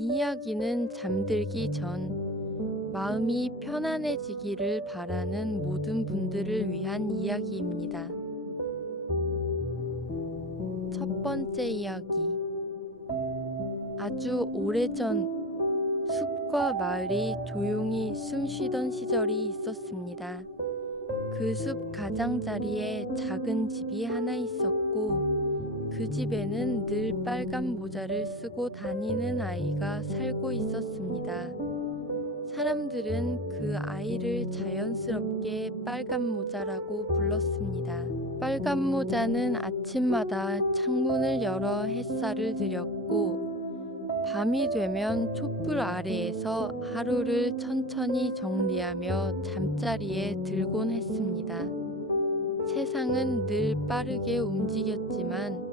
이 이야기는 잠들기 전 마음이 편안해지기를 바라는 모든 분들을 위한 이야기입니다. 첫 번째 이야기. 아주 오래전 숲과 마을이 조용히 숨 쉬던 시절이 있었습니다. 그 숲 가장자리에 작은 집이 하나 있었고, 그 집에는 늘 빨간 모자를 쓰고 다니는 아이가 살고 있었습니다. 사람들은 그 아이를 자연스럽게 빨간 모자라고 불렀습니다. 빨간 모자는 아침마다 창문을 열어 햇살을 들였고, 밤이 되면 촛불 아래에서 하루를 천천히 정리하며 잠자리에 들곤 했습니다. 세상은 늘 빠르게 움직였지만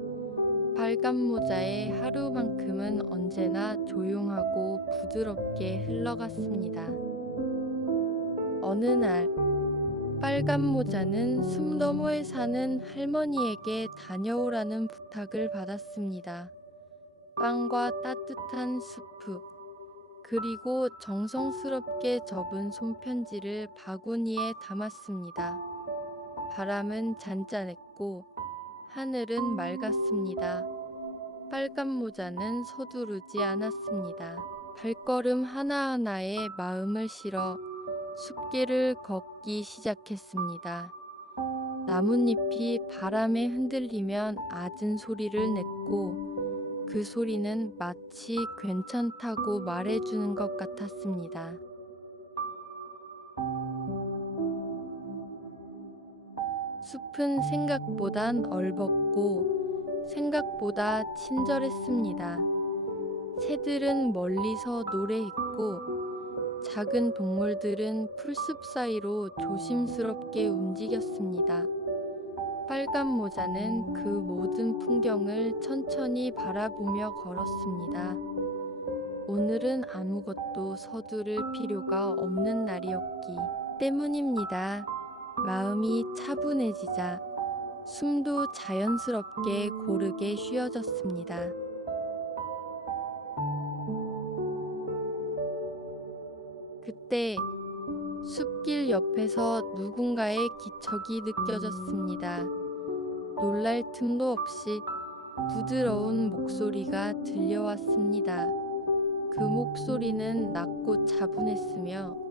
빨간 모자의 하루만큼은 언제나 조용하고 부드럽게 흘러갔습니다. 어느 날 빨간 모자는 숲 너머에 사는 할머니에게 다녀오라는 부탁을 받았습니다. 빵과 따뜻한 수프, 그리고 정성스럽게 접은 손편지를 바구니에 담았습니다. 바람은 잔잔했고 하늘은 맑았습니다. 빨간 모자는 서두르지 않았습니다. 발걸음 하나하나에 마음을 실어 숲길을 걷기 시작했습니다. 나뭇잎이 바람에 흔들리면 잦은 소리를 냈고, 그 소리는 마치 괜찮다고 말해주는 것 같았습니다. 숲은 생각보단 얼벗고 생각보다 친절했습니다. 새들은 멀리서 노래했고, 작은 동물들은 풀숲 사이로 조심스럽게 움직였습니다. 빨간 모자는 그 모든 풍경을 천천히 바라보며 걸었습니다. 오늘은 아무것도 서두를 필요가 없는 날이었기 때문입니다. 마음이 차분해지자 숨도 자연스럽게 고르게 쉬어졌습니다. 그때 숲길 옆에서 누군가의 기척이 느껴졌습니다. 놀랄 틈도 없이 부드러운 목소리가 들려왔습니다. 그 목소리는 낮고 차분했으며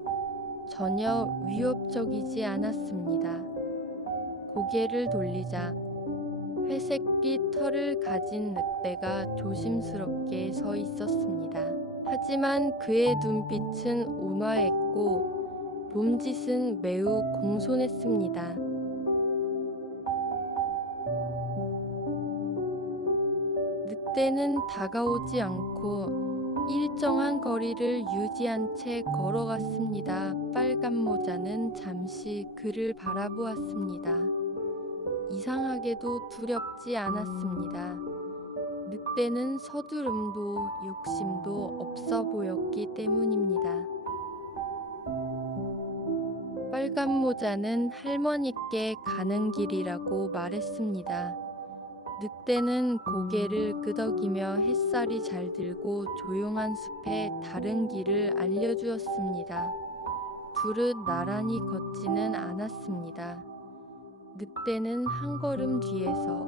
전혀 위협적이지 않았습니다. 고개를 돌리자 회색빛 털을 가진 늑대가 조심스럽게 서 있었습니다. 하지만 그의 눈빛은 온화했고 몸짓은 매우 공손했습니다. 늑대는 다가오지 않고 일정한 거리를 유지한 채 걸어갔습니다. 빨간 모자는 잠시 그를 바라보았습니다. 이상하게도 두렵지 않았습니다. 늑대는 서두름도 욕심도 없어 보였기 때문입니다. 빨간 모자는 할머니께 가는 길이라고 말했습니다. 늑대는 고개를 끄덕이며 햇살이 잘 들고 조용한 숲에 다른 길을 알려주었습니다. 둘은 나란히 걷지는 않았습니다. 늑대는 한 걸음 뒤에서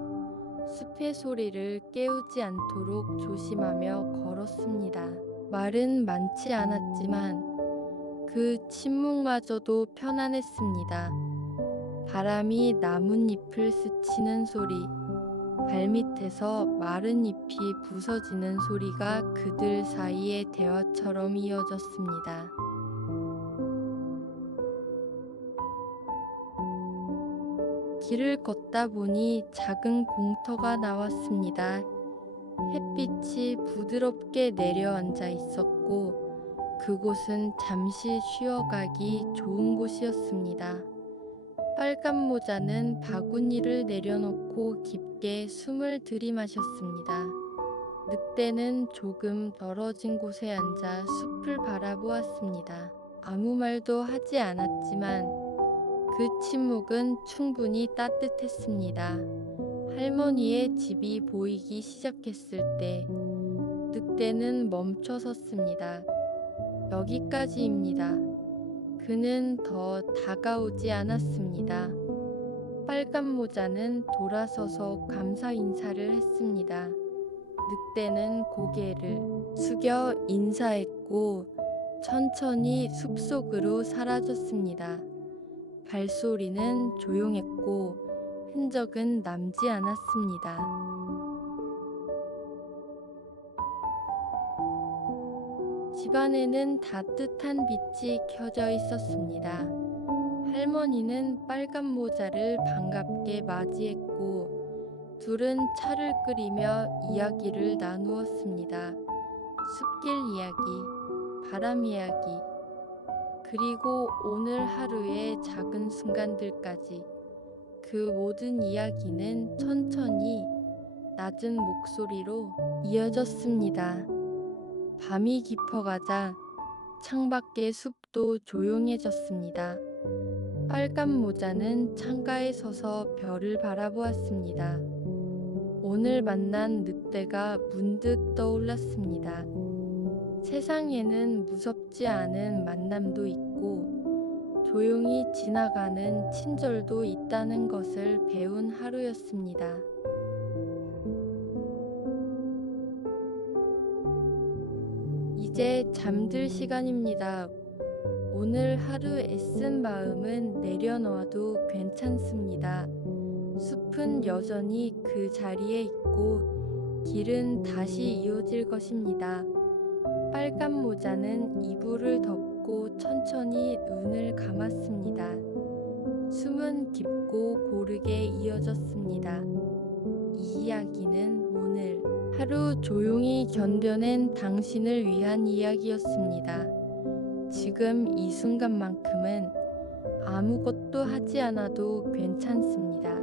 숲의 소리를 깨우지 않도록 조심하며 걸었습니다. 말은 많지 않았지만 그 침묵마저도 편안했습니다. 바람이 나뭇잎을 스치는 소리, 발밑에서 마른 잎이 부서지는 소리가 그들 사이의 대화처럼 이어졌습니다. 길을 걷다 보니 작은 공터가 나왔습니다. 햇빛이 부드럽게 내려앉아 있었고, 그곳은 잠시 쉬어가기 좋은 곳이었습니다. 빨간 모자는 바구니를 내려놓고 깊게 숨을 들이마셨습니다. 늑대는 조금 떨어진 곳에 앉아 숲을 바라보았습니다. 아무 말도 하지 않았지만 그 침묵은 충분히 따뜻했습니다. 할머니의 집이 보이기 시작했을 때 늑대는 멈춰 섰습니다. 여기까지입니다. 그는 더 다가오지 않았습니다. 빨간 모자는 돌아서서 감사 인사를 했습니다. 늑대는 고개를 숙여 인사했고 천천히 숲속으로 사라졌습니다. 발소리는 조용했고 흔적은 남지 않았습니다. 집안에는 따뜻한 빛이 켜져 있었습니다. 할머니는 빨간 모자를 반갑게 맞이했고 둘은 차를 끓이며 이야기를 나누었습니다. 숲길 이야기, 바람 이야기, 그리고 오늘 하루의 작은 순간들까지. 그 모든 이야기는 천천히 낮은 목소리로 이어졌습니다. 밤이 깊어가자 창밖의 숲도 조용해졌습니다. 빨간 모자는 창가에 서서 별을 바라보았습니다. 오늘 만난 늑대가 문득 떠올랐습니다. 세상에는 무섭지 않은 만남도 있고 조용히 지나가는 친절도 있다는 것을 배운 하루였습니다. 이제 잠들 시간입니다. 오늘 하루 애쓴 마음은 내려놓아도 괜찮습니다. 숲은 여전히 그 자리에 있고 길은 다시 이어질 것입니다. 빨간 모자는 이불을 덮고 천천히 눈을 감았습니다. 숨은 깊고 고르게 이어졌습니다. 이 이야기는 오늘 하루 조용히 견뎌낸 당신을 위한 이야기였습니다. 지금 이 순간만큼은 아무것도 하지 않아도 괜찮습니다.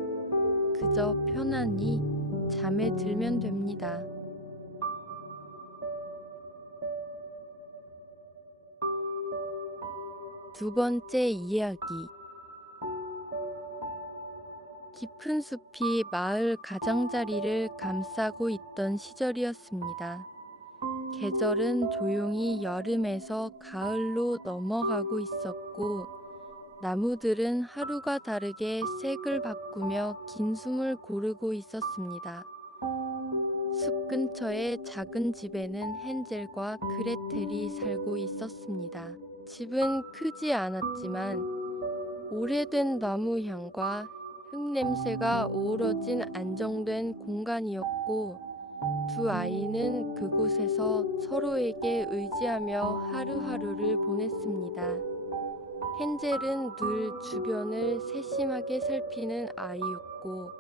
그저 편안히 잠에 들면 됩니다. 두 번째 이야기. 깊은 숲이 마을 가장자리를 감싸고 있던 시절이었습니다. 계절은 조용히 여름에서 가을로 넘어가고 있었고, 나무들은 하루가 다르게 색을 바꾸며 긴 숨을 고르고 있었습니다. 숲 근처의 작은 집에는 헨젤과 그레텔이 살고 있었습니다. 집은 크지 않았지만 오래된 나무 향과 흙냄새가 어우러진 안정된 공간이었고 두 아이는 그곳에서 서로에게 의지하며 하루하루를 보냈습니다. 헨젤은 늘 주변을 세심하게 살피는 아이였고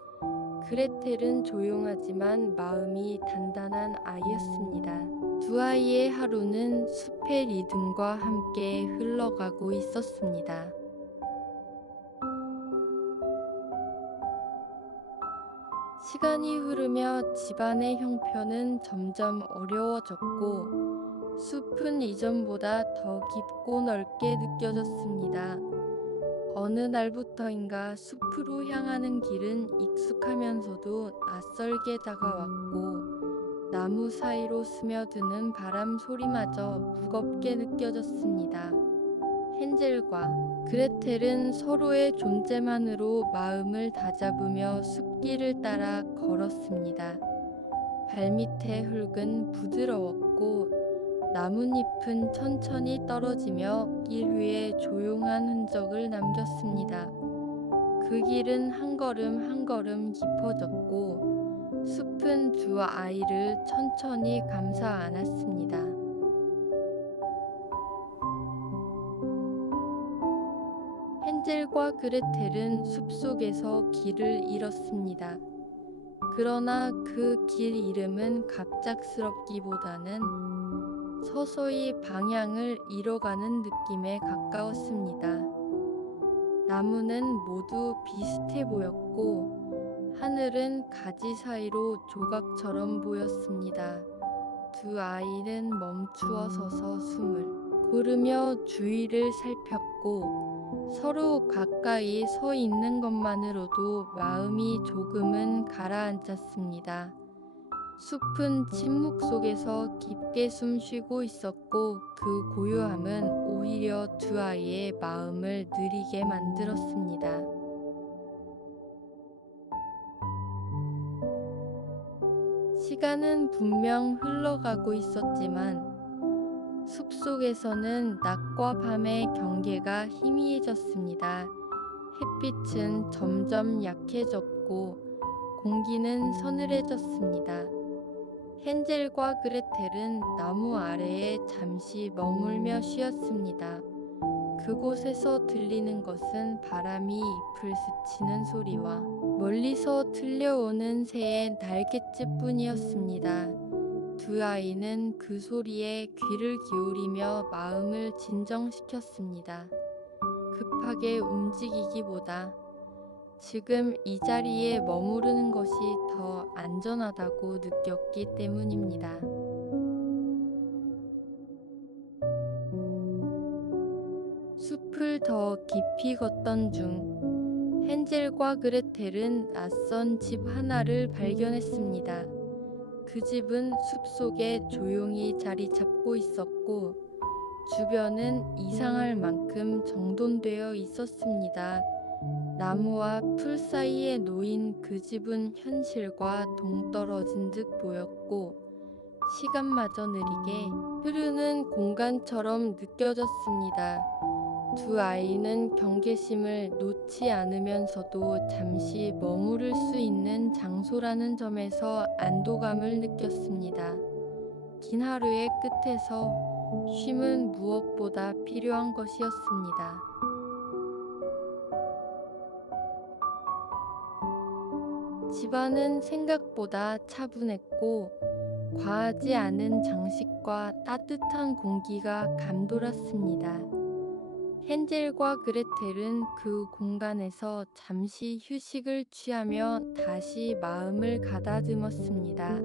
그레텔은 조용하지만 마음이 단단한 아이였습니다. 두 아이의 하루는 숲의 리듬과 함께 흘러가고 있었습니다. 시간이 흐르며 집안의 형편은 점점 어려워졌고 숲은 이전보다 더 깊고 넓게 느껴졌습니다. 어느 날부터인가 숲으로 향하는 길은 익숙하면서도 낯설게 다가왔고 나무 사이로 스며드는 바람 소리마저 무겁게 느껴졌습니다. 헨젤과 그레텔은 서로의 존재만으로 마음을 다잡으며 숲길을 따라 걸었습니다. 발밑의 흙은 부드러웠고 나뭇잎은 천천히 떨어지며 길 위에 조용한 흔적을 남겼습니다. 그 길은 한 걸음 한 걸음 깊어졌고 숲은 두 아이를 천천히 감싸 안았습니다. 헨젤과 그레텔은 숲속에서 길을 잃었습니다. 그러나 그 길 이름은 갑작스럽기보다는 서서히 방향을 잃어가는 느낌에 가까웠습니다. 나무는 모두 비슷해 보였고 하늘은 가지 사이로 조각처럼 보였습니다. 두 아이는 멈추어 서서 숨을 고르며 주위를 살폈고 서로 가까이 서 있는 것만으로도 마음이 조금은 가라앉았습니다. 숲은 침묵 속에서 깊게 숨 쉬고 있었고 그 고요함은 오히려 두 아이의 마음을 느리게 만들었습니다. 시간은 분명 흘러가고 있었지만 숲속에서는 낮과 밤의 경계가 희미해졌습니다. 햇빛은 점점 약해졌고 공기는 서늘해졌습니다. 헨젤과 그레텔은 나무 아래에 잠시 머물며 쉬었습니다. 그곳에서 들리는 것은 바람이 잎을 스치는 소리와 멀리서 들려오는 새의 날갯짓뿐이었습니다. 두 아이는 그 소리에 귀를 기울이며 마음을 진정시켰습니다. 급하게 움직이기보다 지금 이 자리에 머무르는 것이 더 안전하다고 느꼈기 때문입니다. 숲을 더 깊이 걷던 중 헨젤과 그레텔은 낯선 집 하나를 발견했습니다. 그 집은 숲속에 조용히 자리 잡고 있었고 주변은 이상할 만큼 정돈되어 있었습니다. 나무와 풀 사이에 놓인 그 집은 현실과 동떨어진 듯 보였고 시간마저 느리게 흐르는 공간처럼 느껴졌습니다. 두 아이는 경계심을 놓지 않으면서도 잠시 머무를 수 있는 장소라는 점에서 안도감을 느꼈습니다. 긴 하루의 끝에서 쉼은 무엇보다 필요한 것이었습니다. 집안은 생각보다 차분했고 과하지 않은 장식과 따뜻한 공기가 감돌았습니다. 헨젤과 그레텔은 그 공간에서 잠시 휴식을 취하며 다시 마음을 가다듬었습니다.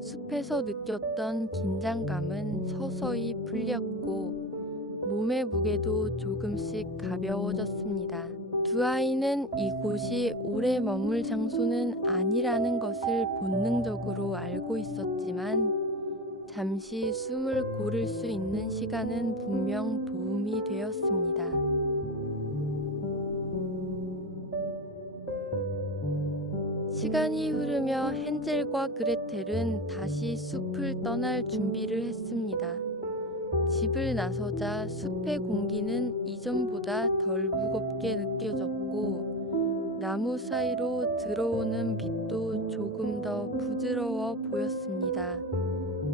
숲에서 느꼈던 긴장감은 서서히 풀렸고 몸의 무게도 조금씩 가벼워졌습니다. 두 아이는 이곳이 오래 머물 장소는 아니라는 것을 본능적으로 알고 있었지만 잠시 숨을 고를 수 있는 시간은 분명 도움이 되었습니다. 시간이 흐르며 헨젤과 그레텔은 다시 숲을 떠날 준비를 했습니다. 집을 나서자 숲의 공기는 이전보다 덜 무겁게 느껴졌고 나무 사이로 들어오는 빛도 조금 더 부드러워 보였습니다.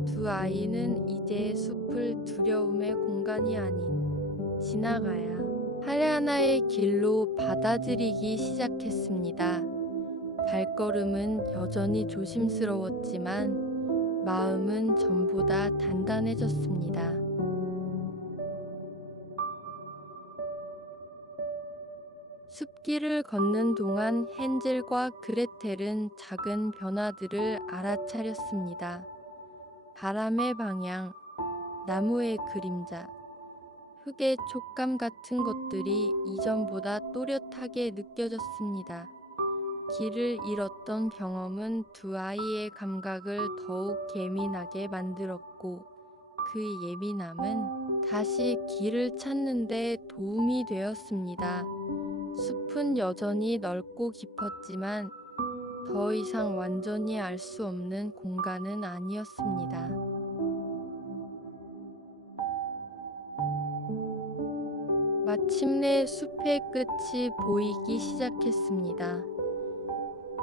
두 아이는 이제 숲을 두려움의 공간이 아닌 지나가야 할 하나의 길로 받아들이기 시작했습니다. 발걸음은 여전히 조심스러웠지만 마음은 전보다 단단해졌습니다. 숲길을 걷는 동안 헨젤과 그레텔은 작은 변화들을 알아차렸습니다. 바람의 방향, 나무의 그림자, 흙의 촉감 같은 것들이 이전보다 또렷하게 느껴졌습니다. 길을 잃었던 경험은 두 아이의 감각을 더욱 예민하게 만들었고 그 예민함은 다시 길을 찾는 데 도움이 되었습니다. 숲은 여전히 넓고 깊었지만 더 이상 완전히 알 수 없는 공간은 아니었습니다. 마침내 숲의 끝이 보이기 시작했습니다.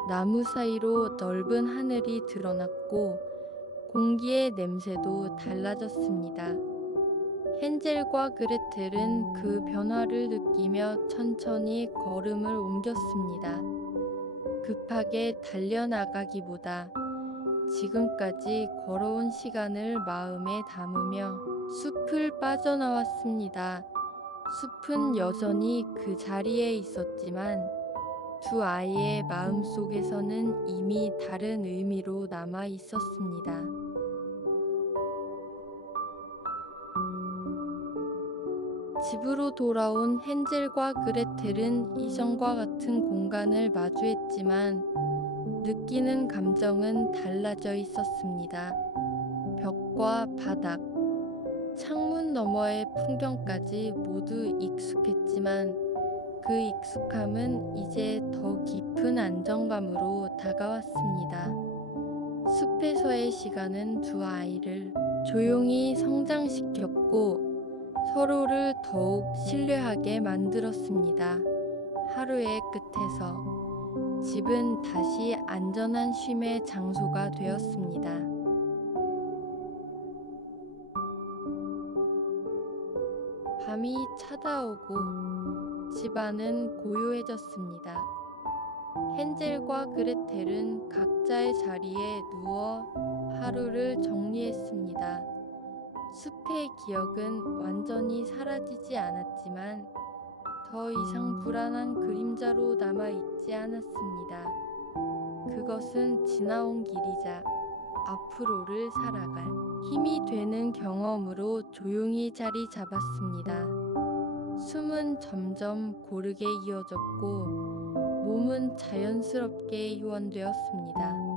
나무 사이로 넓은 하늘이 드러났고 공기의 냄새도 달라졌습니다. 헨젤과 그레텔은 그 변화를 느끼며 천천히 걸음을 옮겼습니다. 급하게 달려나가기보다 지금까지 걸어온 시간을 마음에 담으며 숲을 빠져나왔습니다. 숲은 여전히 그 자리에 있었지만 두 아이의 마음속에서는 이미 다른 의미로 남아 있었습니다. 집으로 돌아온 헨젤과 그레텔은 이전과 같은 공간을 마주했지만 느끼는 감정은 달라져 있었습니다. 벽과 바닥, 창문 너머의 풍경까지 모두 익숙했지만 그 익숙함은 이제 더 깊은 안정감으로 다가왔습니다. 숲에서의 시간은 두 아이를 조용히 성장시켰고 서로를 더욱 신뢰하게 만들었습니다. 하루의 끝에서 집은 다시 안전한 쉼의 장소가 되었습니다. 밤이 찾아오고 집안은 고요해졌습니다. 헨젤과 그레텔은 각자의 자리에 누워 하루를 정리했습니다. 숲의 기억은 완전히 사라지지 않았지만 더 이상 불안한 그림자로 남아있지 않았습니다. 그것은 지나온 길이자 앞으로를 살아갈 힘이 되는 경험으로 조용히 자리 잡았습니다. 숨은 점점 고르게 이어졌고 몸은 자연스럽게 휴원되었습니다.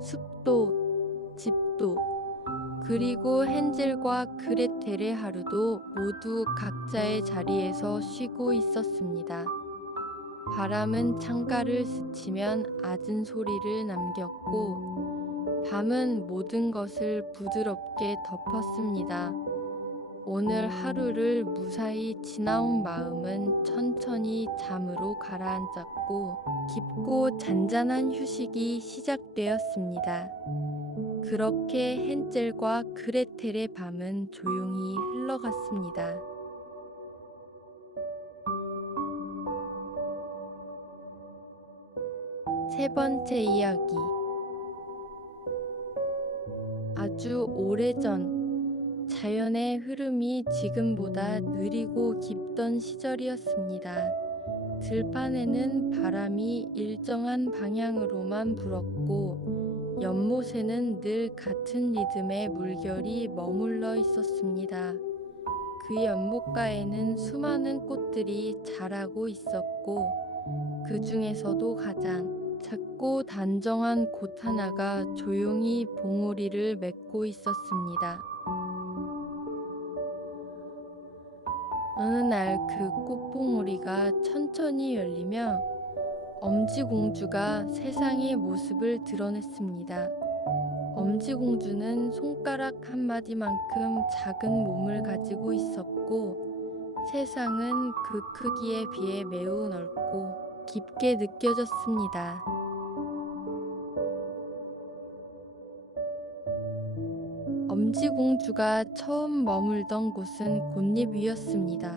숲도 집도 그리고 헨젤과 그레텔의 하루도 모두 각자의 자리에서 쉬고 있었습니다. 바람은 창가를 스치면 잦은 소리를 남겼고 밤은 모든 것을 부드럽게 덮었습니다. 오늘 하루를 무사히 지나온 마음은 천천히 잠으로 가라앉았고 깊고 잔잔한 휴식이 시작되었습니다. 그렇게 헨젤과 그레텔의 밤은 조용히 흘러갔습니다. 세 번째 이야기. 아주 오래전 자연의 흐름이 지금보다 느리고 깊던 시절이었습니다. 들판에는 바람이 일정한 방향으로만 불었고 연못에는 늘 같은 리듬의 물결이 머물러 있었습니다. 그 연못가에는 수많은 꽃들이 자라고 있었고 그 중에서도 가장 작고 단정한 곳 하나가 조용히 봉우리를 맺고 있었습니다. 어느 날 그 꽃봉오리가 천천히 열리며 엄지공주가 세상의 모습을 드러냈습니다. 엄지공주는 손가락 한 마디만큼 작은 몸을 가지고 있었고 세상은 그 크기에 비해 매우 넓고 깊게 느껴졌습니다. 엄지공주가 처음 머물던 곳은 꽃잎 위였습니다.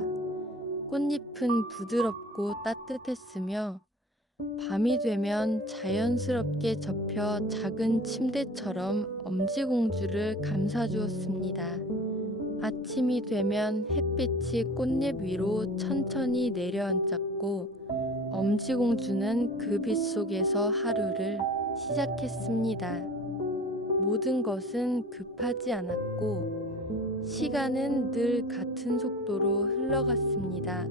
꽃잎은 부드럽고 따뜻했으며 밤이 되면 자연스럽게 접혀 작은 침대처럼 엄지공주를 감싸주었습니다. 아침이 되면 햇빛이 꽃잎 위로 천천히 내려앉았고 엄지공주는 그 빛 속에서 하루를 시작했습니다. 모든 것은 급하지 않았고 시간은 늘 같은 속도로 흘러갔습니다.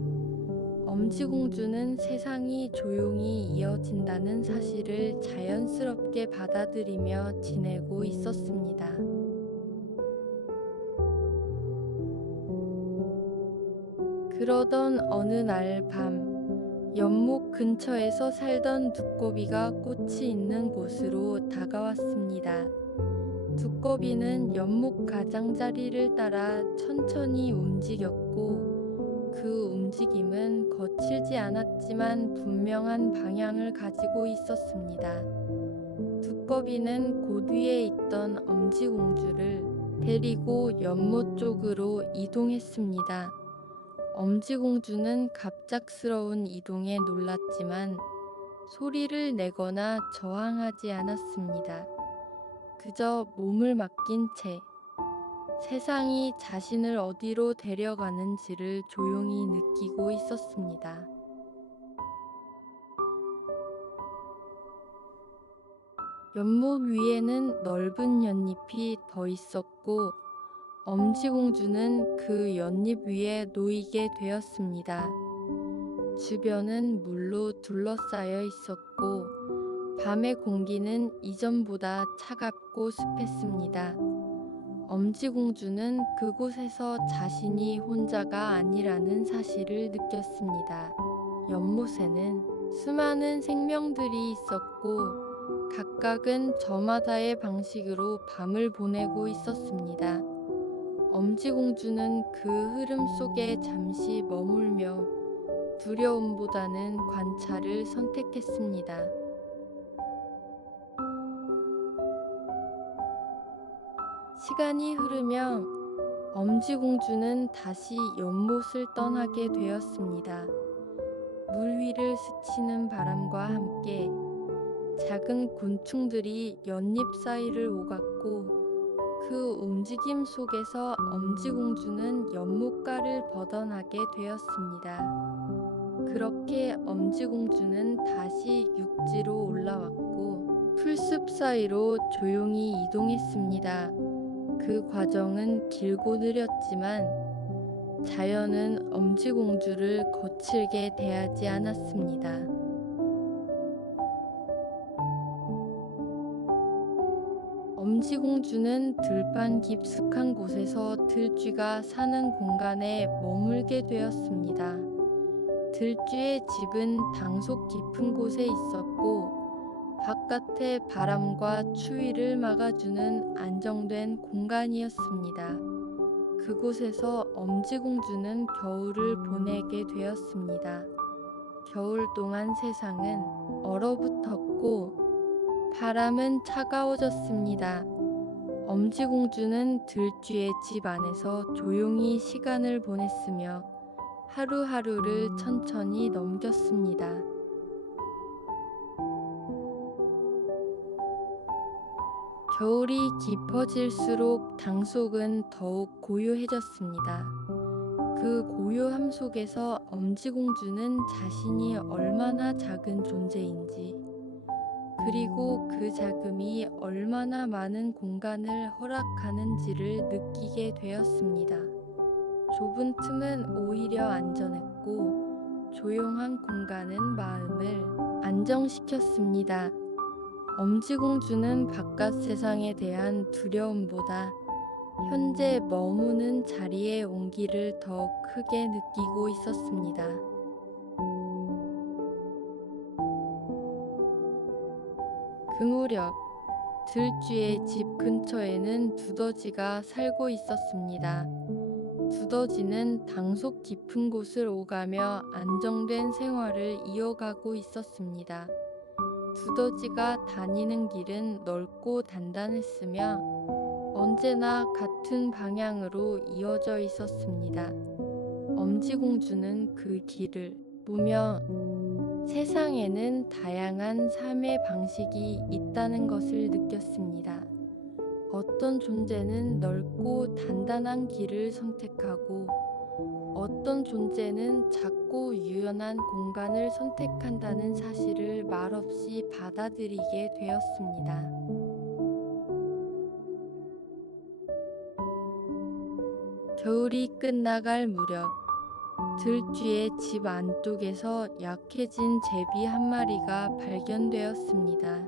엄지공주는 세상이 조용히 이어진다는 사실을 자연스럽게 받아들이며 지내고 있었습니다. 그러던 어느 날 밤, 연못 근처에서 살던 두꺼비가 꽃이 있는 곳으로 다가왔습니다. 두꺼비는 연못 가장자리를 따라 천천히 움직였고 그 움직임은 거칠지 않았지만 분명한 방향을 가지고 있었습니다. 두꺼비는 곳 위에 있던 엄지공주를 데리고 연못 쪽으로 이동했습니다. 엄지공주는 갑작스러운 이동에 놀랐지만 소리를 내거나 저항하지 않았습니다. 그저 몸을 맡긴 채 세상이 자신을 어디로 데려가는지를 조용히 느끼고 있었습니다. 연못 위에는 넓은 연잎이 더 있었고 엄지공주는 그 연잎 위에 놓이게 되었습니다. 주변은 물로 둘러싸여 있었고 밤의 공기는 이전보다 차갑고 습했습니다. 엄지공주는 그곳에서 자신이 혼자가 아니라는 사실을 느꼈습니다. 연못에는 수많은 생명들이 있었고 각각은 저마다의 방식으로 밤을 보내고 있었습니다. 엄지공주는 그 흐름 속에 잠시 머물며 두려움보다는 관찰을 선택했습니다. 시간이 흐르며 엄지공주는 다시 연못을 떠나게 되었습니다. 물 위를 스치는 바람과 함께 작은 곤충들이 연잎 사이를 오갔고 그 움직임 속에서 엄지공주는 연못가를 벗어나게 되었습니다. 그렇게 엄지공주는 다시 육지로 올라왔고 풀숲 사이로 조용히 이동했습니다. 그 과정은 길고 느렸지만 자연은 엄지공주를 거칠게 대하지 않았습니다. 엄지공주는 들판 깊숙한 곳에서 들쥐가 사는 공간에 머물게 되었습니다. 들쥐의 집은 당속 깊은 곳에 있었고 바깥의 바람과 추위를 막아주는 안정된 공간이었습니다. 그곳에서 엄지공주는 겨울을 보내게 되었습니다. 겨울 동안 세상은 얼어붙었고 바람은 차가워졌습니다. 엄지공주는 들쥐의 집 안에서 조용히 시간을 보냈으며 하루하루를 천천히 넘겼습니다. 겨울이 깊어질수록 당속은 더욱 고요해졌습니다. 그 고요함 속에서 엄지공주는 자신이 얼마나 작은 존재인지, 그리고 그 작음이 얼마나 많은 공간을 허락하는지를 느끼게 되었습니다. 좁은 틈은 오히려 안전했고, 조용한 공간은 마음을 안정시켰습니다. 엄지공주는 바깥 세상에 대한 두려움보다 현재 머무는 자리의 온기를 더 크게 느끼고 있었습니다. 그 무렵 들쥐의 집 근처에는 두더지가 살고 있었습니다. 두더지는 당속 깊은 곳을 오가며 안정된 생활을 이어가고 있었습니다. 두더지가 다니는 길은 넓고 단단했으며 언제나 같은 방향으로 이어져 있었습니다. 엄지공주는 그 길을 보며 세상에는 다양한 삶의 방식이 있다는 것을 느꼈습니다. 어떤 존재는 넓고 단단한 길을 선택하고 어떤 존재는 작고 유연한 공간을 선택한다는 사실을 말없이 받아들이게 되었습니다. 겨울이 끝나갈 무렵 들쥐의 집 안쪽에서 약해진 제비 한 마리가 발견되었습니다.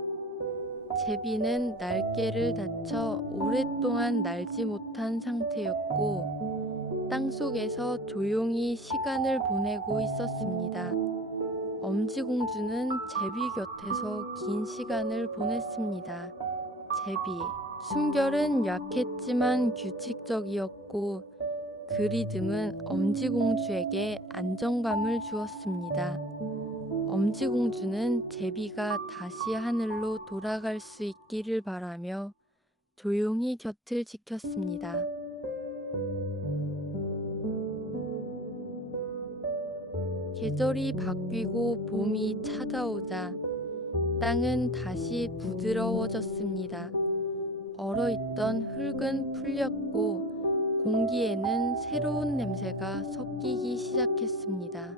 제비는 날개를 다쳐 오랫동안 날지 못한 상태였고 땅속에서 조용히 시간을 보내고 있었습니다. 엄지공주는 제비 곁에서 긴 시간을 보냈습니다. 제비, 숨결은 약했지만 규칙적이었고 그 리듬은 엄지공주에게 안정감을 주었습니다. 엄지공주는 제비가 다시 하늘로 돌아갈 수 있기를 바라며 조용히 곁을 지켰습니다. 계절이 바뀌고 봄이 찾아오자 땅은 다시 부드러워졌습니다. 얼어있던 흙은 풀렸고 공기에는 새로운 냄새가 섞이기 시작했습니다.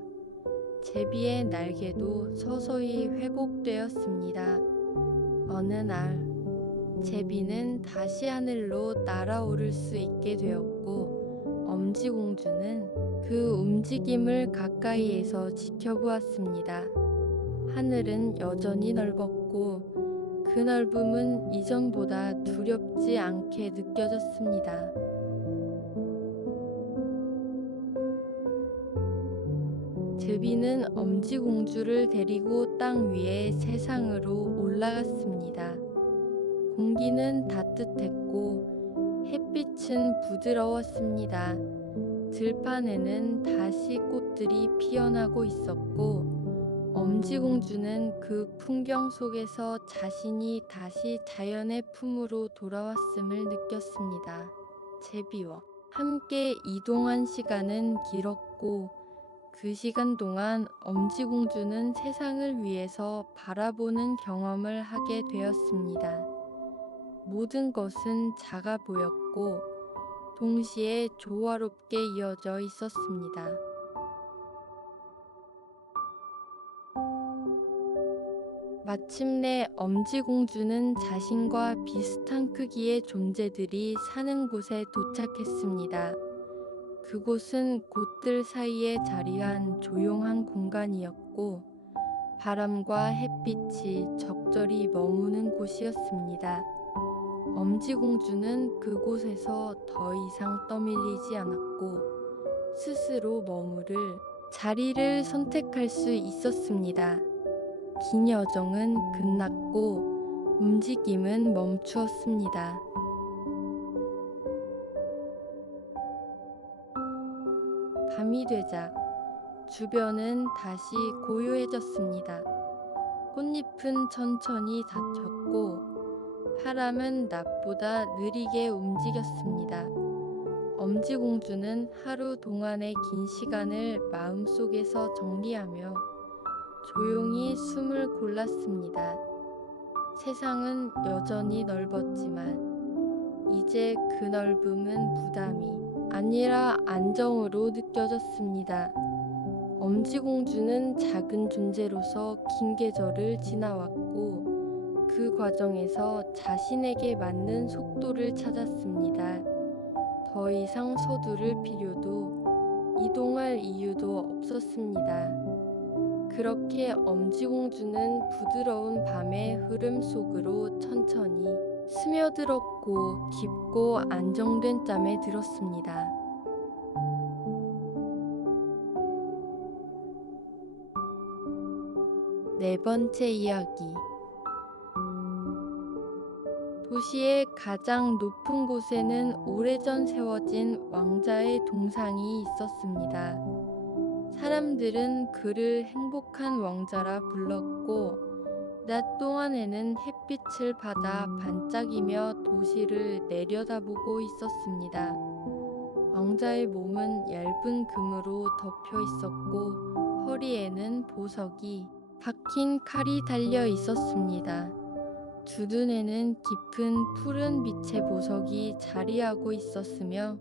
제비의 날개도 서서히 회복되었습니다. 어느 날 제비는 다시 하늘로 날아오를 수 있게 되었고 엄지공주는 그 움직임을 가까이에서 지켜보았습니다. 하늘은 여전히 넓었고 그 넓음은 이전보다 두렵지 않게 느껴졌습니다. 제비는 엄지공주를 데리고 땅 위에 세상으로 올라갔습니다. 공기는 따뜻했고 햇빛은 부드러웠습니다. 들판에는 다시 꽃들이 피어나고 있었고 엄지공주는 그 풍경 속에서 자신이 다시 자연의 품으로 돌아왔음을 느꼈습니다. 제비와 함께 이동한 시간은 길었고 그 시간 동안 엄지공주는 세상을 위해서 바라보는 경험을 하게 되었습니다. 모든 것은 작아 보였고 동시에 조화롭게 이어져 있었습니다. 마침내 엄지공주는 자신과 비슷한 크기의 존재들이 사는 곳에 도착했습니다. 그곳은 꽃들 사이에 자리한 조용한 공간이었고 바람과 햇빛이 적절히 머무는 곳이었습니다. 엄지공주는 그곳에서 더 이상 떠밀리지 않았고 스스로 머무를 자리를 선택할 수 있었습니다. 긴 여정은 끝났고 움직임은 멈추었습니다. 밤이 되자 주변은 다시 고요해졌습니다. 꽃잎은 천천히 닫혔고 바람은 낮보다 느리게 움직였습니다. 엄지공주는 하루 동안의 긴 시간을 마음속에서 정리하며 조용히 숨을 골랐습니다. 세상은 여전히 넓었지만 이제 그 넓음은 부담이 아니라 안정으로 느껴졌습니다. 엄지공주는 작은 존재로서 긴 계절을 지나왔고 그 과정에서 자신에게 맞는 속도를 찾았습니다. 더 이상 서두를 필요도 이동할 이유도 없었습니다. 그렇게 엄지공주는 부드러운 밤의 흐름 속으로 천천히 스며들었고 깊고 안정된 잠에 들었습니다. 네 번째 이야기. 도시의 가장 높은 곳에는 오래전 세워진 왕자의 동상이 있었습니다. 사람들은 그를 행복한 왕자라 불렀고, 낮 동안에는 햇빛을 받아 반짝이며 도시를 내려다보고 있었습니다. 왕자의 몸은 얇은 금으로 덮여 있었고, 허리에는 보석이 박힌 칼이 달려 있었습니다. 두 눈에는 깊은 푸른 빛의 보석이 자리하고 있었으며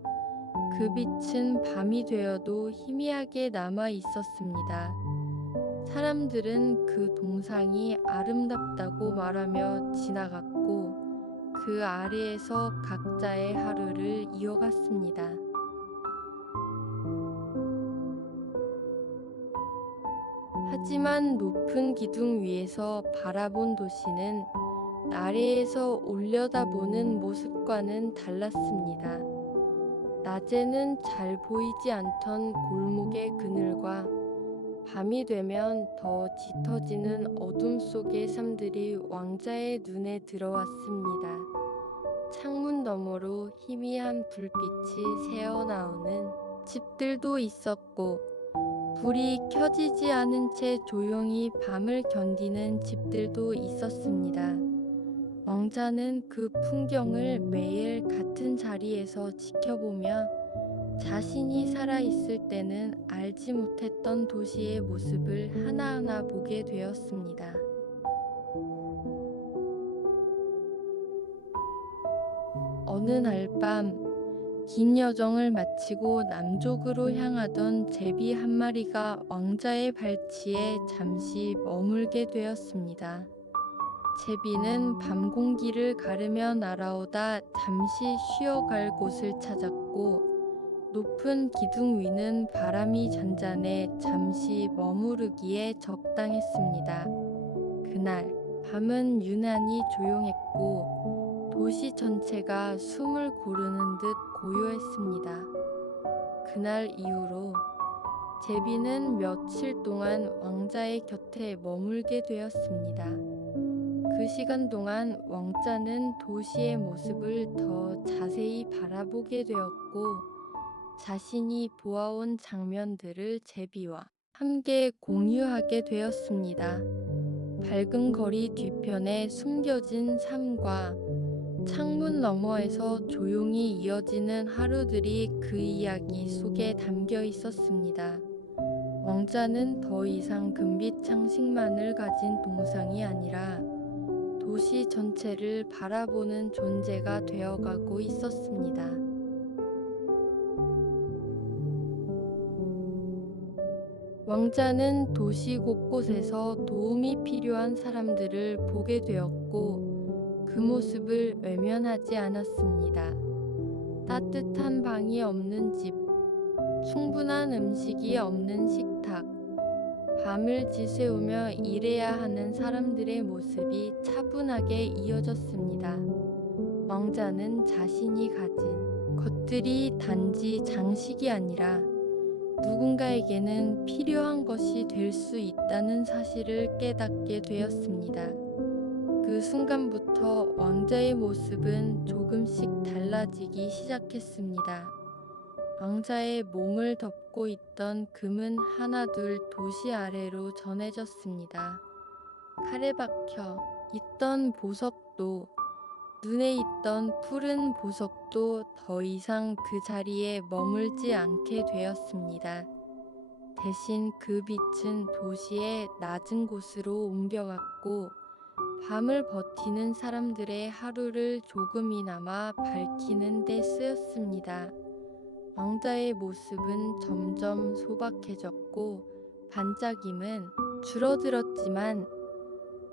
그 빛은 밤이 되어도 희미하게 남아 있었습니다. 사람들은 그 동상이 아름답다고 말하며 지나갔고 그 아래에서 각자의 하루를 이어갔습니다. 하지만 높은 기둥 위에서 바라본 도시는 아래에서 올려다보는 모습과는 달랐습니다. 낮에는 잘 보이지 않던 골목의 그늘과 밤이 되면 더 짙어지는 어둠 속의 삶들이 왕자의 눈에 들어왔습니다. 창문 너머로 희미한 불빛이 새어나오는 집들도 있었고 불이 켜지지 않은 채 조용히 밤을 견디는 집들도 있었습니다. 왕자는 그 풍경을 매일 같은 자리에서 지켜보며 자신이 살아있을 때는 알지 못했던 도시의 모습을 하나하나 보게 되었습니다. 어느 날 밤, 긴 여정을 마치고 남쪽으로 향하던 제비 한 마리가 왕자의 발치에 잠시 머물게 되었습니다. 제비는 밤 공기를 가르며 날아오다 잠시 쉬어갈 곳을 찾았고 높은 기둥 위는 바람이 잔잔해 잠시 머무르기에 적당했습니다. 그날 밤은 유난히 조용했고 도시 전체가 숨을 고르는 듯 고요했습니다. 그날 이후로 제비는 며칠 동안 왕자의 곁에 머물게 되었습니다. 그 시간 동안 왕자는 도시의 모습을 더 자세히 바라보게 되었고 자신이 보아온 장면들을 제비와 함께 공유하게 되었습니다. 밝은 거리 뒤편에 숨겨진 삶과 창문 너머에서 조용히 이어지는 하루들이 그 이야기 속에 담겨 있었습니다. 왕자는 더 이상 금빛 장식만을 가진 동상이 아니라 도시 전체를 바라보는 존재가 되어가고 있었습니다. 왕자는 도시 곳곳에서 도움이 필요한 사람들을 보게 되었고 그 모습을 외면하지 않았습니다. 따뜻한 방이 없는 집, 충분한 음식이 없는 식탁, 밤을 지새우며 일해야 하는 사람들의 모습이 차분하게 이어졌습니다. 왕자는 자신이 가진 것들이 단지 장식이 아니라 누군가에게는 필요한 것이 될 수 있다는 사실을 깨닫게 되었습니다. 그 순간부터 왕자의 모습은 조금씩 달라지기 시작했습니다. 왕자의 몸을 덮고 있던 금은 하나둘 도시 아래로 전해졌습니다. 칼에 박혀 있던 보석도, 눈에 있던 푸른 보석도 더 이상 그 자리에 머물지 않게 되었습니다. 대신 그 빛은 도시의 낮은 곳으로 옮겨갔고 밤을 버티는 사람들의 하루를 조금이나마 밝히는 데 쓰였습니다. 왕자의 모습은 점점 소박해졌고 반짝임은 줄어들었지만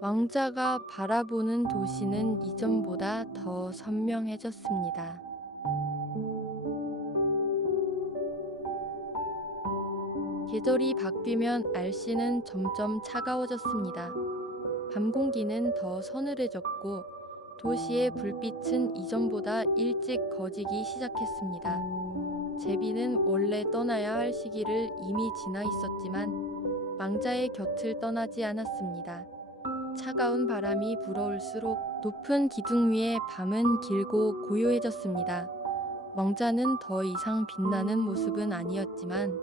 왕자가 바라보는 도시는 이전보다 더 선명해졌습니다. 계절이 바뀌면 날씨는 점점 차가워졌습니다. 밤 공기는 더 서늘해졌고 도시의 불빛은 이전보다 일찍 거지기 시작했습니다. 제비는 원래 떠나야 할 시기를 이미 지나 있었지만 왕자의 곁을 떠나지 않았습니다. 차가운 바람이 불어올수록 높은 기둥 위의 밤은 길고 고요해졌습니다. 왕자는 더 이상 빛나는 모습은 아니었지만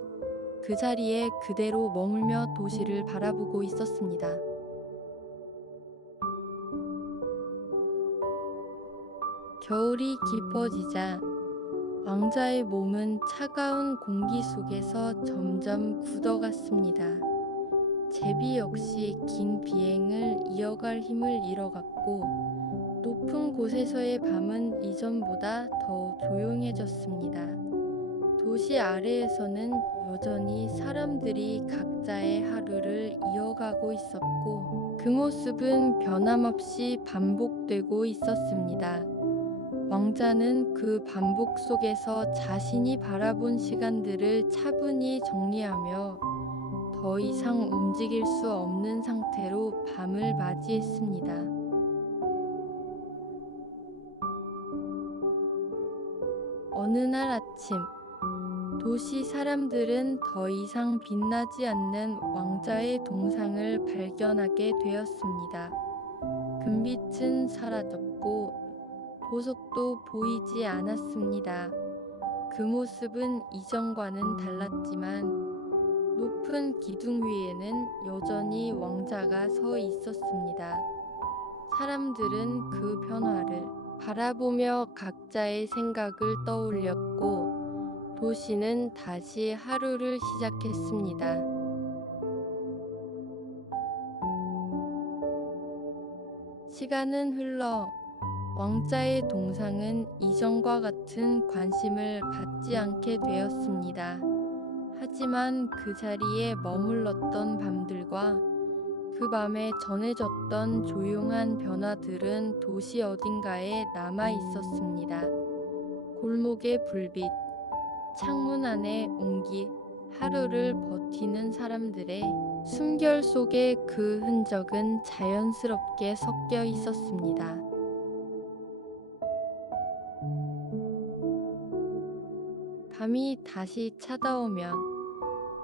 그 자리에 그대로 머물며 도시를 바라보고 있었습니다. 겨울이 깊어지자 왕자의 몸은 차가운 공기 속에서 점점 굳어갔습니다. 제비 역시 긴 비행을 이어갈 힘을 잃어갔고 높은 곳에서의 밤은 이전보다 더 조용해졌습니다. 도시 아래에서는 여전히 사람들이 각자의 하루를 이어가고 있었고 그 모습은 변함없이 반복되고 있었습니다. 왕자는 그 반복 속에서 자신이 바라본 시간들을 차분히 정리하며 더 이상 움직일 수 없는 상태로 밤을 맞이했습니다. 어느 날 아침, 도시 사람들은 더 이상 빛나지 않는 왕자의 동상을 발견하게 되었습니다. 금빛은 사라졌고 보석도 보이지 않았습니다. 그 모습은 이전과는 달랐지만 높은 기둥 위에는 여전히 왕자가 서 있었습니다. 사람들은 그 변화를 바라보며 각자의 생각을 떠올렸고 도시는 다시 하루를 시작했습니다. 시간은 흘러 왕자의 동상은 이전과 같은 관심을 받지 않게 되었습니다. 하지만 그 자리에 머물렀던 밤들과 그 밤에 전해졌던 조용한 변화들은 도시 어딘가에 남아 있었습니다. 골목의 불빛, 창문 안에 옹기 하루를 버티는 사람들의 숨결 속에 그 흔적은 자연스럽게 섞여 있었습니다. 밤이 다시 찾아오면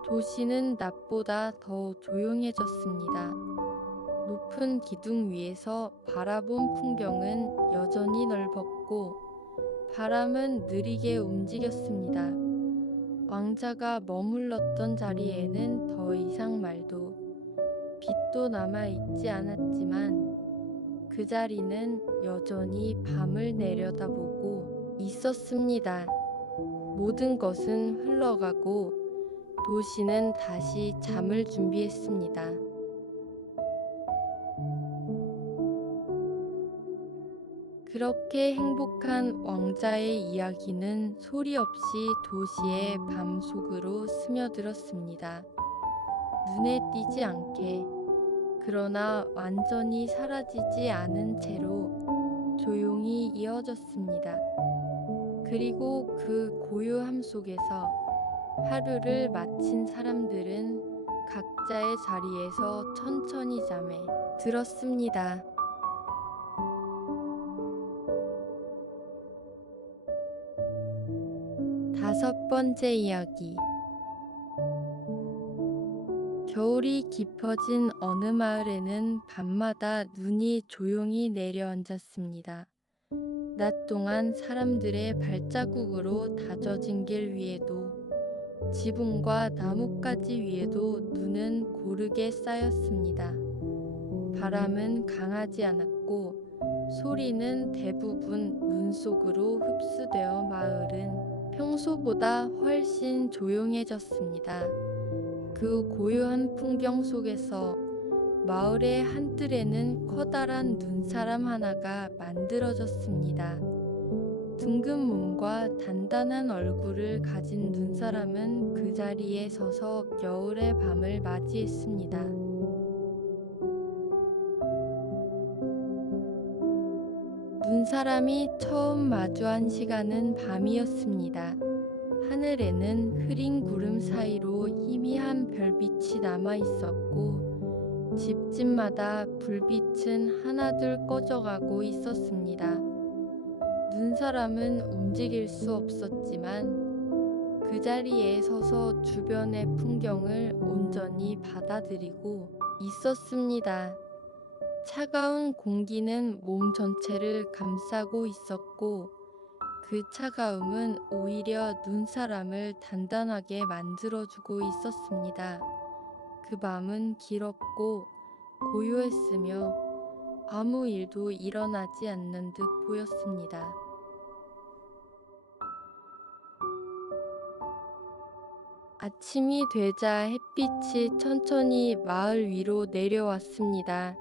도시는 낮보다 더 조용해졌습니다. 높은 기둥 위에서 바라본 풍경은 여전히 넓었고 바람은 느리게 움직였습니다. 왕자가 머물렀던 자리에는 더 이상 말도 빛도 남아 있지 않았지만 그 자리는 여전히 밤을 내려다보고 있었습니다. 모든 것은 흘러가고 도시는 다시 잠을 준비했습니다. 그렇게 행복한 왕자의 이야기는 소리 없이 도시의 밤 속으로 스며들었습니다. 눈에 띄지 않게, 그러나 완전히 사라지지 않은 채로 조용히 이어졌습니다. 그리고 그 고요함 속에서 하루를 마친 사람들은 각자의 자리에서 천천히 잠에 들었습니다. 다섯 번째 이야기. 겨울이 깊어진 어느 마을에는 밤마다 눈이 조용히 내려앉았습니다. 낮 동안 사람들의 발자국으로 다져진 길 위에도 지붕과 나뭇가지 위에도 눈은 고르게 쌓였습니다. 바람은 강하지 않았고 소리는 대부분 눈 속으로 흡수되어 마을은 평소보다 훨씬 조용해졌습니다. 그 고요한 풍경 속에서 마을의 한뜰에는 커다란 눈사람 하나가 만들어졌습니다. 둥근 몸과 단단한 얼굴을 가진 눈사람은 그 자리에 서서 겨울의 밤을 맞이했습니다. 눈사람이 처음 마주한 시간은 밤이었습니다. 하늘에는 흐린 구름 사이로 희미한 별빛이 남아 있었고 집집마다 불빛은 하나둘 꺼져가고 있었습니다. 눈사람은 움직일 수 없었지만 그 자리에 서서 주변의 풍경을 온전히 받아들이고 있었습니다. 차가운 공기는 몸 전체를 감싸고 있었고 그 차가움은 오히려 눈사람을 단단하게 만들어주고 있었습니다. 그 밤은 길었고 고요했으며 아무 일도 일어나지 않는 듯 보였습니다. 아침이 되자 햇빛이 천천히 마을 위로 내려왔습니다.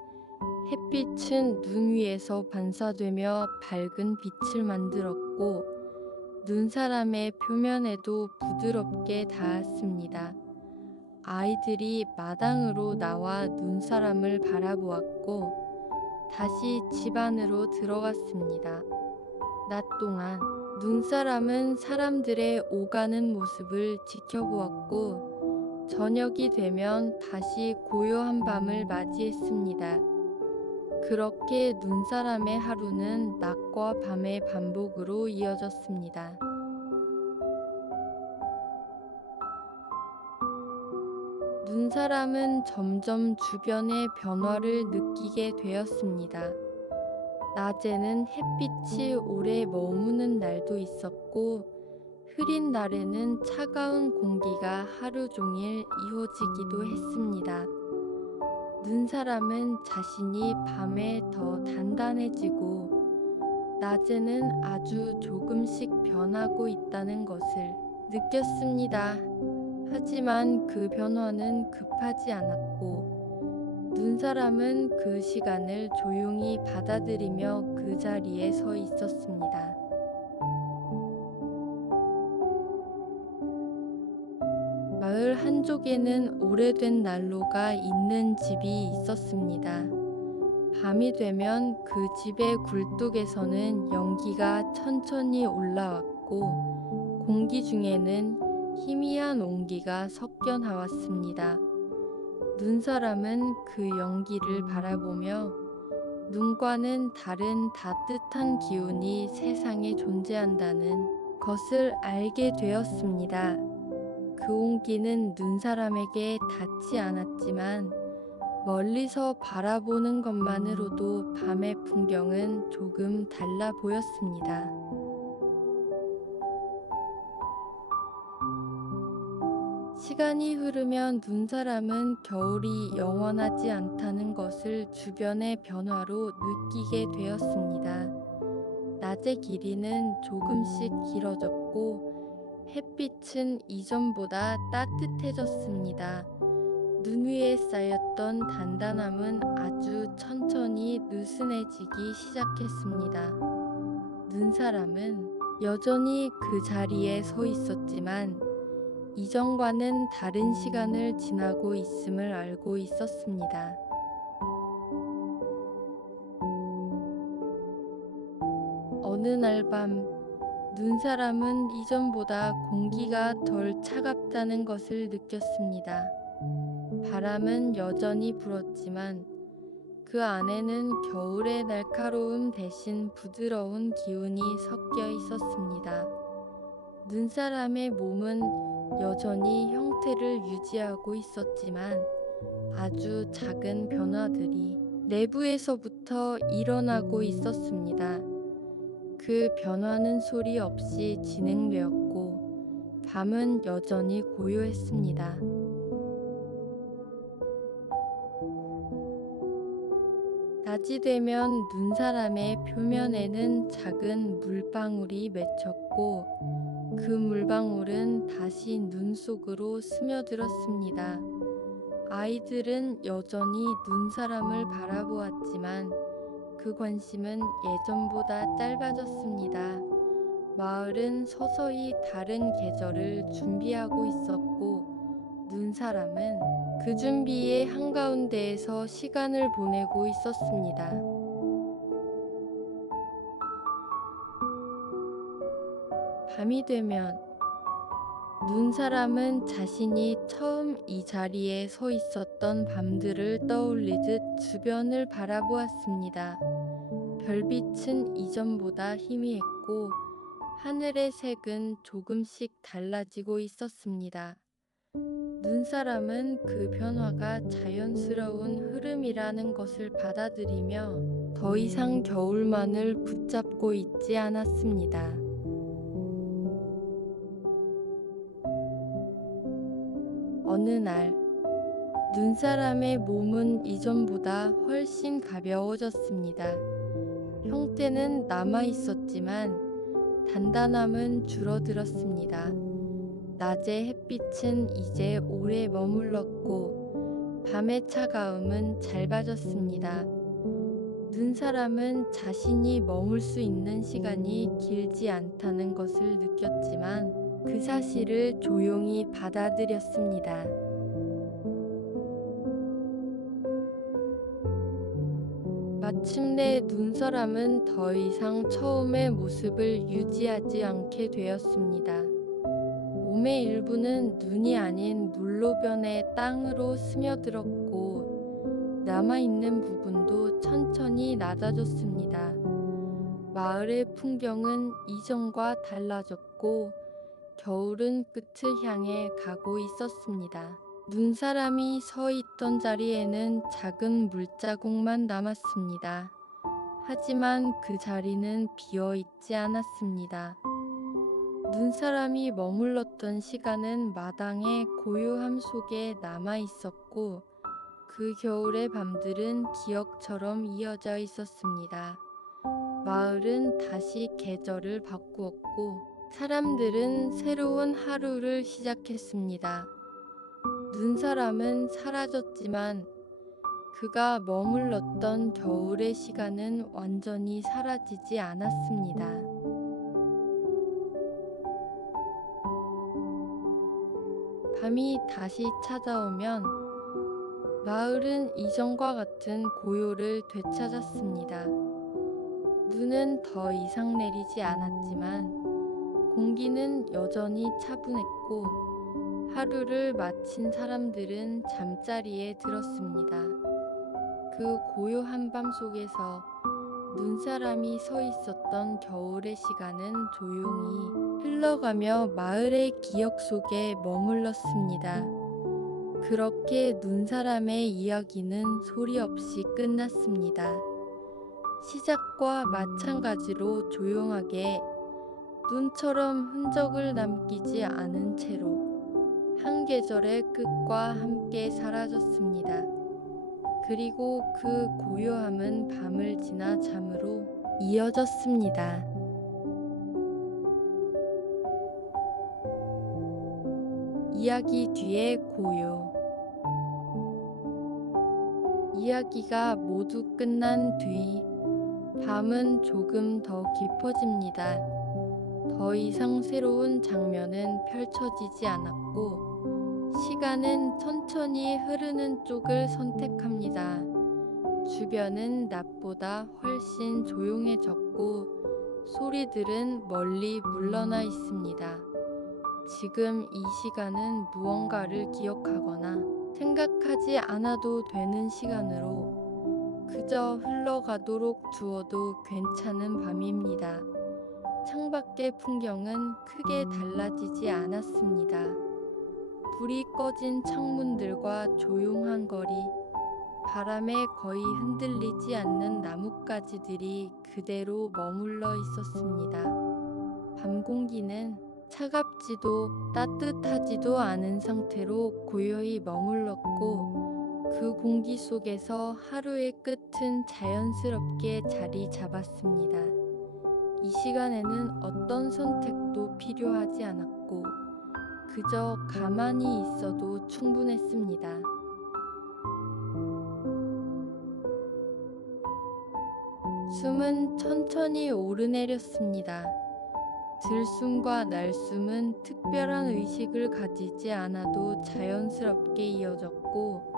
햇빛은 눈 위에서 반사되며 밝은 빛을 만들었고 눈사람의 표면에도 부드럽게 닿았습니다. 아이들이 마당으로 나와 눈사람을 바라보았고 다시 집 안으로 들어갔습니다. 낮 동안 눈사람은 사람들의 오가는 모습을 지켜보았고 저녁이 되면 다시 고요한 밤을 맞이했습니다. 그렇게 눈사람의 하루는 낮과 밤의 반복으로 이어졌습니다. 눈사람은 점점 주변의 변화를 느끼게 되었습니다. 낮에는 햇빛이 오래 머무는 날도 있었고, 흐린 날에는 차가운 공기가 하루 종일 이어지기도 했습니다. 눈사람은 자신이 밤에 더 단단해지고, 낮에는 아주 조금씩 변하고 있다는 것을 느꼈습니다. 하지만 그 변화는 급하지 않았고, 눈사람은 그 시간을 조용히 받아들이며 그 자리에 서 있었습니다. 마을 한쪽에는 오래된 난로가 있는 집이 있었습니다. 밤이 되면 그 집의 굴뚝에서는 연기가 천천히 올라왔고 공기 중에는 희미한 온기가 섞여 나왔습니다. 눈사람은 그 연기를 바라보며 눈과는 다른 따뜻한 기운이 세상에 존재한다는 것을 알게 되었습니다. 그 온기는 눈사람에게 닿지 않았지만 멀리서 바라보는 것만으로도 밤의 풍경은 조금 달라 보였습니다. 시간이 흐르면 눈사람은 겨울이 영원하지 않다는 것을 주변의 변화로 느끼게 되었습니다. 낮의 길이는 조금씩 길어졌고 햇빛은 이전보다 따뜻해졌습니다. 눈 위에 쌓였던 단단함은 아주 천천히 느슨해지기 시작했습니다. 눈사람은 여전히 그 자리에 서 있었지만 이전과는 다른 시간을 지나고 있음을 알고 있었습니다. 어느 날 밤, 눈사람은 이전보다 공기가 덜 차갑다는 것을 느꼈습니다. 바람은 여전히 불었지만 그 안에는 겨울의 날카로움 대신 부드러운 기운이 섞여 있었습니다. 눈사람의 몸은 여전히 형태를 유지하고 있었지만 아주 작은 변화들이 내부에서부터 일어나고 있었습니다. 그 변화는 소리 없이 진행되었고 밤은 여전히 고요했습니다. 낮이 되면 눈사람의 표면에는 작은 물방울이 맺혔고 그 물방울은 다시 눈 속으로 스며들었습니다. 아이들은 여전히 눈사람을 바라보았지만 그 관심은 예전보다 짧아졌습니다. 마을은 서서히 다른 계절을 준비하고 있었고 눈사람은 그 준비의 한가운데에서 시간을 보내고 있었습니다. 밤이 되면 눈사람은 자신이 처음 이 자리에 서 있었던 밤들을 떠올리듯 주변을 바라보았습니다. 별빛은 이전보다 희미했고 하늘의 색은 조금씩 달라지고 있었습니다. 눈사람은 그 변화가 자연스러운 흐름이라는 것을 받아들이며 더 이상 겨울만을 붙잡고 있지 않았습니다. 어느 날, 눈사람의 몸은 이전보다 훨씬 가벼워졌습니다. 형태는 남아 있었지만 단단함은 줄어들었습니다. 낮의 햇빛은 이제 오래 머물렀고 밤의 차가움은 잦아졌습니다. 눈사람은 자신이 머물 수 있는 시간이 길지 않다는 것을 느꼈지만 그 사실을 조용히 받아들였습니다. 마침내 눈사람은 더 이상 처음의 모습을 유지하지 않게 되었습니다. 몸의 일부는 눈이 아닌 물로 변해 땅으로 스며들었고 남아있는 부분도 천천히 낮아졌습니다. 마을의 풍경은 이전과 달라졌고 겨울은 끝을 향해 가고 있었습니다. 눈사람이 서 있던 자리에는 작은 물자국만 남았습니다. 하지만 그 자리는 비어 있지 않았습니다. 눈사람이 머물렀던 시간은 마당의 고요함 속에 남아 있었고 그 겨울의 밤들은 기억처럼 이어져 있었습니다. 마을은 다시 계절을 바꾸었고 사람들은 새로운 하루를 시작했습니다. 눈사람은 사라졌지만 그가 머물렀던 겨울의 시간은 완전히 사라지지 않았습니다. 밤이 다시 찾아오면 마을은 이전과 같은 고요를 되찾았습니다. 눈은 더 이상 내리지 않았지만 공기는 여전히 차분했고 하루를 마친 사람들은 잠자리에 들었습니다. 그 고요한 밤 속에서 눈사람이 서 있었던 겨울의 시간은 조용히 흘러가며 마을의 기억 속에 머물렀습니다. 그렇게 눈사람의 이야기는 소리 없이 끝났습니다. 시작과 마찬가지로 조용하게 눈처럼 흔적을 남기지 않은 채로 한 계절의 끝과 함께 사라졌습니다. 그리고 그 고요함은 밤을 지나 잠으로 이어졌습니다. 이야기 뒤에 고요. 이야기가 모두 끝난 뒤 밤은 조금 더 깊어집니다. 더 이상 새로운 장면은 펼쳐지지 않았고 시간은 천천히 흐르는 쪽을 선택합니다. 주변은 낮보다 훨씬 조용해졌고 소리들은 멀리 물러나 있습니다. 지금 이 시간은 무언가를 기억하거나 생각하지 않아도 되는 시간으로 그저 흘러가도록 두어도 괜찮은 밤입니다. 창밖의 풍경은 크게 달라지지 않았습니다. 불이 꺼진 창문들과 조용한 거리, 바람에 거의 흔들리지 않는 나뭇가지들이 그대로 머물러 있었습니다. 밤 공기는 차갑지도 따뜻하지도 않은 상태로 고요히 머물렀고 그 공기 속에서 하루의 끝은 자연스럽게 자리 잡았습니다. 이 시간에는 어떤 선택도 필요하지 않았고 그저 가만히 있어도 충분했습니다. 숨은 천천히 오르내렸습니다. 들숨과 날숨은 특별한 의식을 가지지 않아도 자연스럽게 이어졌고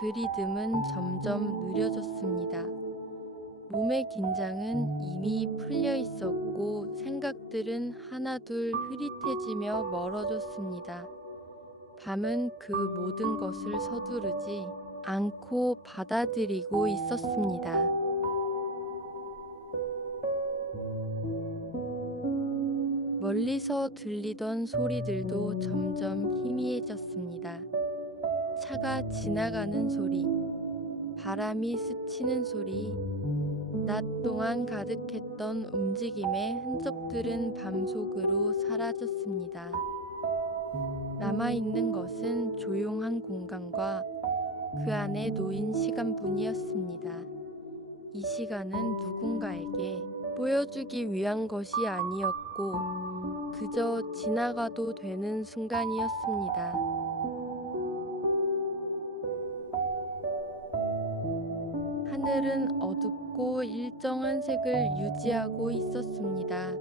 그 리듬은 점점 느려졌습니다. 몸의 긴장은 이미 풀려 있었고 생각들은 하나둘 흐릿해지며 멀어졌습니다. 밤은 그 모든 것을 서두르지 않고 받아들이고 있었습니다. 멀리서 들리던 소리들도 점점 희미해졌습니다. 차가 지나가는 소리, 바람이 스치는 소리, 낮 동안 가득했던 움직임의 흔적들은 밤속으로 사라졌습니다. 남아있는 것은 조용한 공간과 그 안에 놓인 시간뿐이었습니다. 이 시간은 누군가에게 보여주기 위한 것이 아니었고 그저 지나가도 되는 순간이었습니다. 하늘은 어둡고 일정한 색을 유지하고 있었습니다.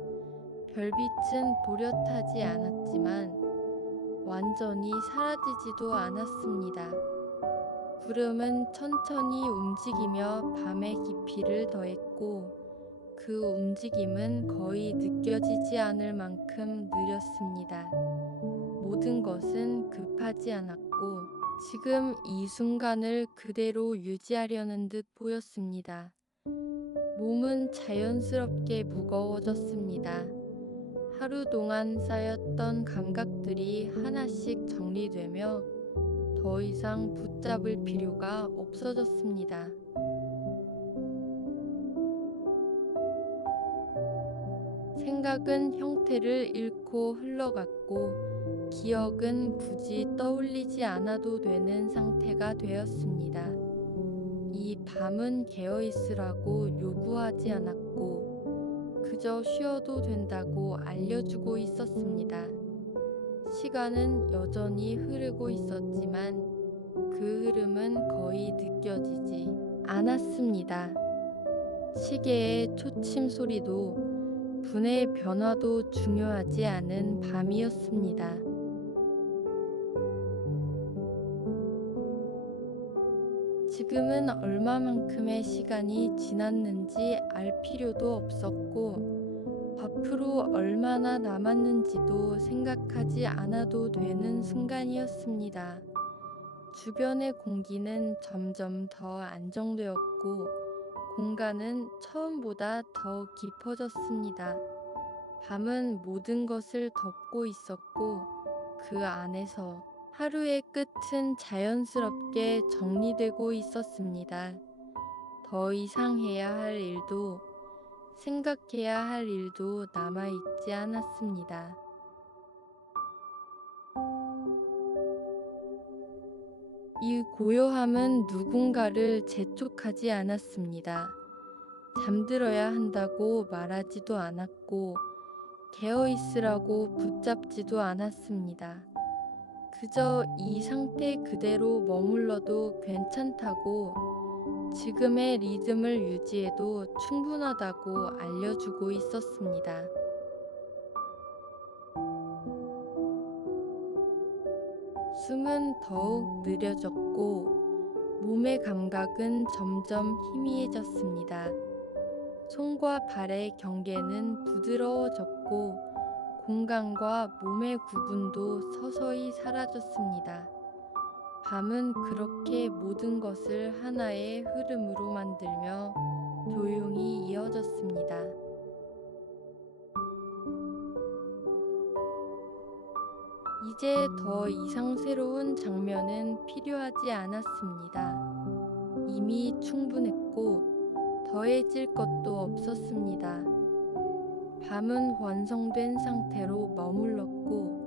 별빛은 또렷하지 않았지만 완전히 사라지지도 않았습니다. 구름은 천천히 움직이며 밤의 깊이를 더했고 그 움직임은 거의 느껴지지 않을 만큼 느렸습니다. 모든 것은 급하지 않았고 지금 이 순간을 그대로 유지하려는 듯 보였습니다. 몸은 자연스럽게 무거워졌습니다. 하루 동안 쌓였던 감각들이 하나씩 정리되며 더 이상 붙잡을 필요가 없어졌습니다. 생각은 형태를 잃고 흘러갔고 기억은 굳이 떠올리지 않아도 되는 상태가 되었습니다. 이 밤은 깨어있으라고 요구하지 않았고 그저 쉬어도 된다고 알려주고 있었습니다. 시간은 여전히 흐르고 있었지만 그 흐름은 거의 느껴지지 않았습니다. 시계의 초침 소리도 분의 변화도 중요하지 않은 밤이었습니다. 지금은 얼마만큼의 시간이 지났는지 알 필요도 없었고 앞으로 얼마나 남았는지도 생각하지 않아도 되는 순간이었습니다. 주변의 공기는 점점 더 안정되었고, 공간은 처음보다 더 깊어졌습니다. 밤은 모든 것을 덮고 있었고, 그 안에서 하루의 끝은 자연스럽게 정리되고 있었습니다. 더 이상 해야 할 일도 생각해야 할 일도 남아있지 않았습니다. 이 고요함은 누군가를 재촉하지 않았습니다. 잠들어야 한다고 말하지도 않았고, 깨어있으라고 붙잡지도 않았습니다. 그저 이 상태 그대로 머물러도 괜찮다고, 지금의 리듬을 유지해도 충분하다고 알려주고 있었습니다. 숨은 더욱 느려졌고, 몸의 감각은 점점 희미해졌습니다. 손과 발의 경계는 부드러워졌고, 공간과 몸의 구분도 서서히 사라졌습니다. 밤은 그렇게 모든 것을 하나의 흐름으로 만들며 조용히 이어졌습니다. 이제 더 이상 새로운 장면은 필요하지 않았습니다. 이미 충분했고 더해질 것도 없었습니다. 밤은 완성된 상태로 머물렀고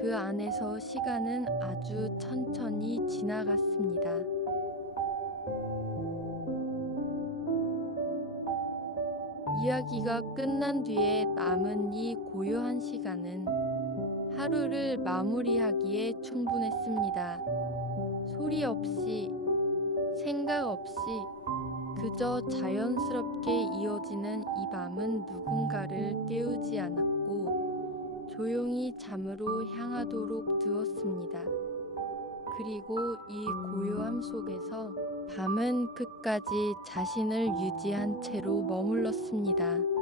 그 안에서 시간은 아주 천천히 지나갔습니다. 이야기가 끝난 뒤에 남은 이 고요한 시간은 하루를 마무리하기에 충분했습니다. 소리 없이, 생각 없이, 그저 자연스럽게 이어지는 이 밤은 누군가를 깨우지 않았고 조용히 잠으로 향하도록 두었습니다. 그리고 이 고요함 속에서 밤은 끝까지 자신을 유지한 채로 머물렀습니다.